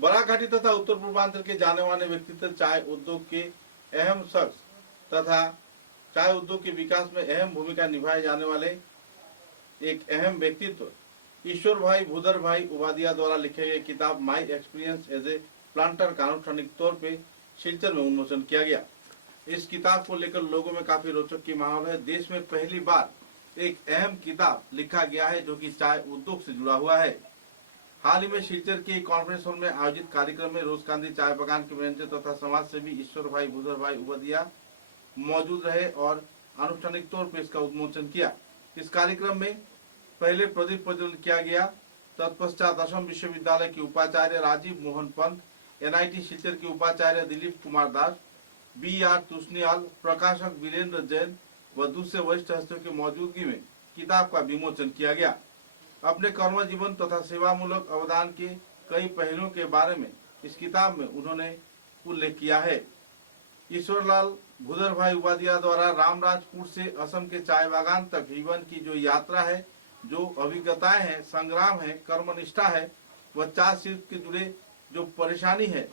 बराघाटी तथा उत्तर पूर्वांचल के जाने माने व्यक्तित्व चाय उद्योग के अहम शख्स तथा चाय उद्योग के विकास में अहम भूमिका निभाए जाने वाले एक अहम व्यक्तित्व ईश्वर भाई भूधर भाई उपाध्याय द्वारा लिखे गए किताब my experience as a planter का आनुष्ठानिक तौर पे सिलचर में उन्मोचन किया गया। इस किताब को लेकर लोगों में काफी रोचक की माहौल है। देश में पहली बार एक अहम किताब लिखा गया है जो कि चाय उद्योग से जुड़ा हुआ है। हाल ही में सिलचर के कॉन्फ्रेंस हॉल में आयोजित कार्यक्रम में रोज गांधी चाय बागान के मैनेजर तथा समाज सेवी ईश्वर भाई भूधर भाई उपाध्याय मौजूद रहे और आनुष्ठानिक तौर पर इसका उन्मोचन किया। इस कार्यक्रम में पहले प्रदीप प्रज्वलन किया गया। तत्पश्चात असम विश्वविद्यालय के उपाचार्य राजीव मोहन पंत, NIT सिलचर के उपाचार्य दिलीप कुमार दास, BR तुष्नियाल, प्रकाशक वीरेंद्र जैन व दूसरे वरिष्ठ हस्तियों की मौजूदगी में किताब का विमोचन किया गया। अपने कर्म जीवन तथा सेवामूलक अवदान के कई पहलुओं के बारे में इस किताब में उन्होंने उल्लेख किया है। ईश्वरलाल भूधर भाई उपाध्याय द्वारा रामराजपुर से असम के चाय बागान तक जीवन की जो यात्रा है, जो अभिज्ञताएं हैं, संग्राम है, कर्मनिष्ठा है, वह चाय शिल्प के जुड़े जो परेशानी है,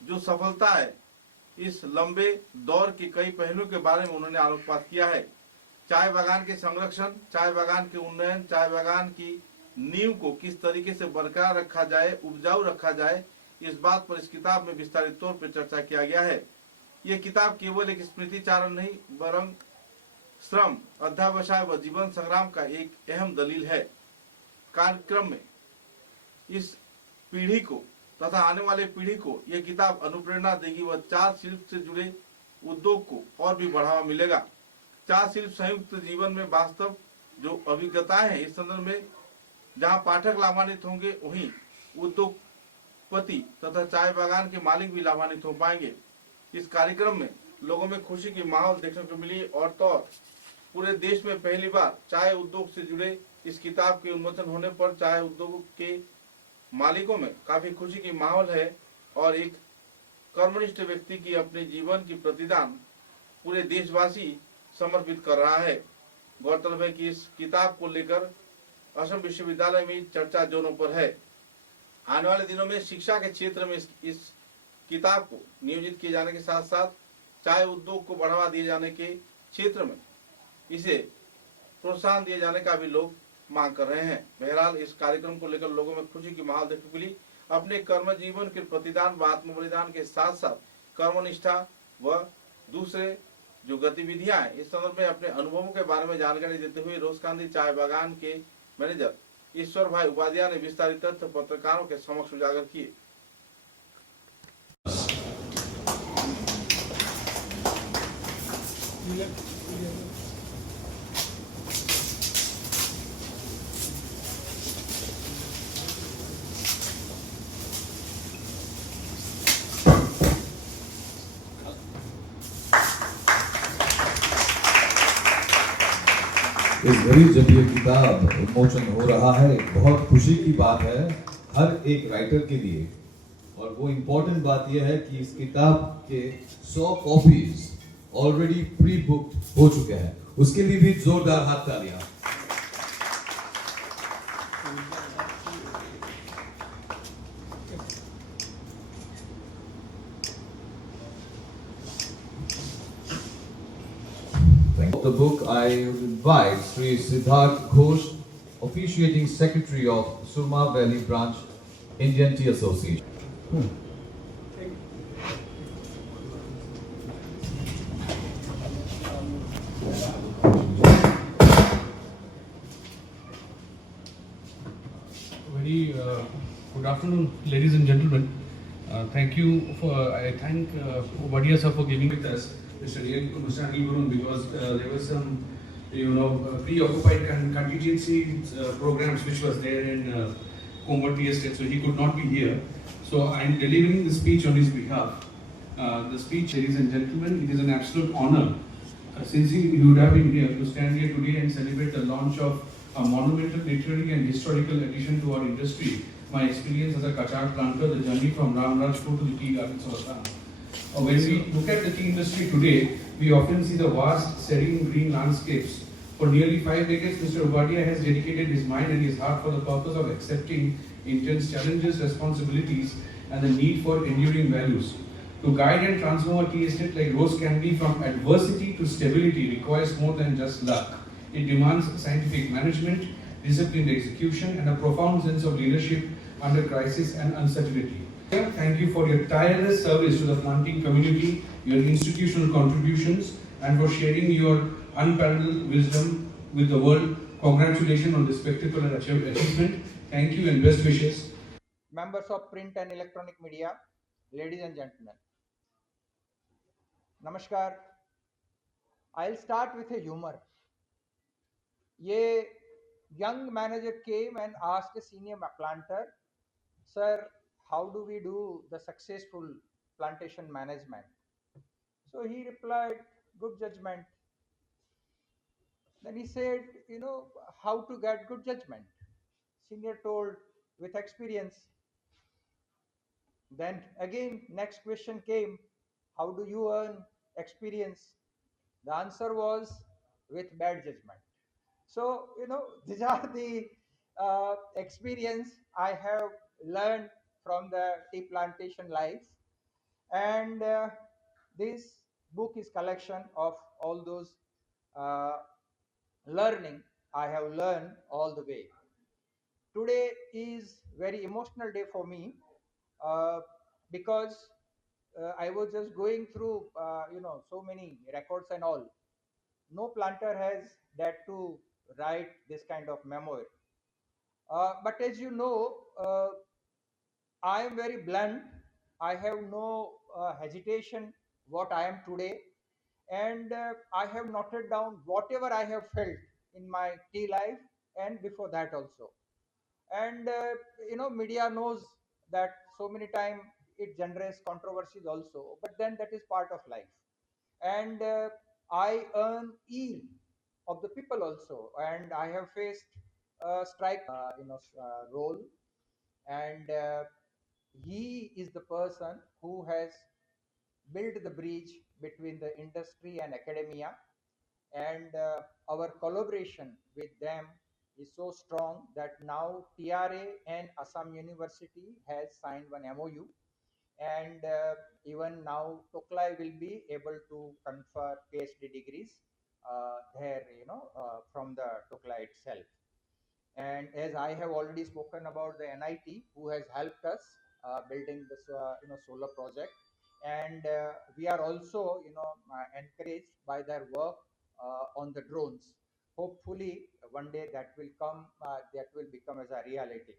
जो सफलता है, इस लंबे दौर के कई पहलुओं के बारे में उन्होंने आलोकपात किया है। चाय बागान के संरक्षण, चाय बागान के उन्नयन, चाय बागान की नींव को किस तरीके से बरकरार रखा जाए, उपजाऊ रखा जाए, इस बात पर इस किताब में विस्तारित तौर पर चर्चा किया गया है। यह किताब केवल एक स्मृति चारण नहीं वरं श्रम, अध्यावसाय व जीवन संग्राम का एक अहम दलील है। कार्यक्रम में इस पीढ़ी को तथा आने वाले पीढ़ी को यह किताब अनुप्रेरणा देगी व चाय शिल्प से जुड़े उद्योग को और भी बढ़ावा मिलेगा। चाय शिल्प संयुक्त जीवन में वास्तव जो अभिज्ञताएं हैं, इस संदर्भ में जहां पाठक लाभान्वित होंगे वहीं उद्योगपति तथा चाय बागान के मालिक भी लाभान्वित हो पाएंगे। इस कार्यक्रम में लोगों में खुशी की माहौल देखने को मिली और तो पूरे देश में पहली बार चाय उद्योग से जुड़े इस किताब के उन्मोचन होने पर चाय उद्योग के मालिकों में काफी खुशी की माहौल है और एक कर्मनिष्ठ व्यक्ति की अपने जीवन की प्रतिदान पूरे देशवासी समर्पित कर रहा है। गौरतलब है कि इस किताब को लेकर असम विश्वविद्यालय में चर्चा जोरों पर है। आने वाले दिनों में शिक्षा के क्षेत्र में इस किताब को नियोजित किए जाने के साथ साथ चाय उद्योग को बढ़ावा दिए जाने के क्षेत्र में इसे प्रोत्साहन दिए जाने का भी लोग मांग कर रहे हैं। बहरहाल इस कार्यक्रम को लेकर लोगों में खुशी की माहौल देखने को मिली। अपने कर्म जीवन के प्रतिदान व आत्म बलिदान के साथ साथ कर्मनिष्ठा व दूसरे जो गतिविधियां हैं, इस संदर्भ में अपने अनुभवों के बारे में जानकारी देते हुए रोजकांदी चाय बागान के मैनेजर ईश्वर भाई उपाध्याय ने विस्तारित तथ्य पत्रकारों के समक्ष उजागर किए। इस घड़ी जब ये किताब उन्मोचन हो रहा है, बहुत खुशी की बात है हर एक राइटर के लिए। और वो इम्पोर्टेंट बात यह है कि इस किताब के 100 कॉपीज ऑलरेडी प्री बुक्ड हो चुके हैं। उसके लिए भी जोरदार हाथ तालियां। The book, I invite Sri Siddharth Ghosh, officiating secretary of Surma Valley Branch, Indian Tea Association. Very good afternoon, ladies and gentlemen. Thank you for, I thank Upadhyay sir for giving with us. Mr. Anil Gurun, because there were some, preoccupied contingency programs which was there in Komvati Estate, so he could not be here. So I am delivering the speech on his behalf. The speech, ladies and gentlemen, it is an absolute honor, since you would have been here, to stand here today and celebrate the launch of a monumental literary and historical addition to our industry. My experience as a Kachar planter, the journey from Ramrajpur to the tea gardens of Assam. When we look at the tea industry today, we often see the vast, serene green landscapes. For nearly 5 decades, Mr. Upadhyay has dedicated his mind and his heart for the purpose of accepting intense challenges, responsibilities, and the need for enduring values. To guide and transform a tea estate like Rose Candy from adversity to stability requires more than just luck. It demands scientific management, disciplined execution, and a profound sense of leadership under crisis and uncertainty. Thank you for your tireless service to the planting community, your institutional contributions, and for sharing your unparalleled wisdom with the world. Congratulations on this spectacular achievement. Thank you and best wishes. Members of print and electronic media, ladies and gentlemen. Namaskar. I'll start with a humor. A young manager came and asked a senior planter, "Sir, how do we do the successful plantation management?" So he replied, "Good judgment." Then he said, how to get good judgment? Senior told, "With experience." Then again, next question came, "How do you earn experience?" The answer was, "With bad judgment." So, these are the experience I have learned from the tea plantation life. And this book is collection of all those uh, learning I have learned all the way. Today is very emotional day for me uh, because I was just going through, so many records and all. No planter has that to write this kind of memoir. But as you know, I am very blunt. I have no hesitation what I am today, and I have noted down whatever I have felt in my tea life and before that also. And media knows that so many time it generates controversies also, but then that is part of life. And I earn yield of the people also, and I have faced strike role. And he is the person who has built the bridge between the industry and academia. And our collaboration with them is so strong that now TRA and Assam University has signed one MOU. And even now Toklai will be able to confer PhD degrees there, from the Toklai itself. And as I have already spoken about the NIT, who has helped us building this solar project. And we are also encouraged by their work on the drones. Hopefully one day that will come, that will become as a reality.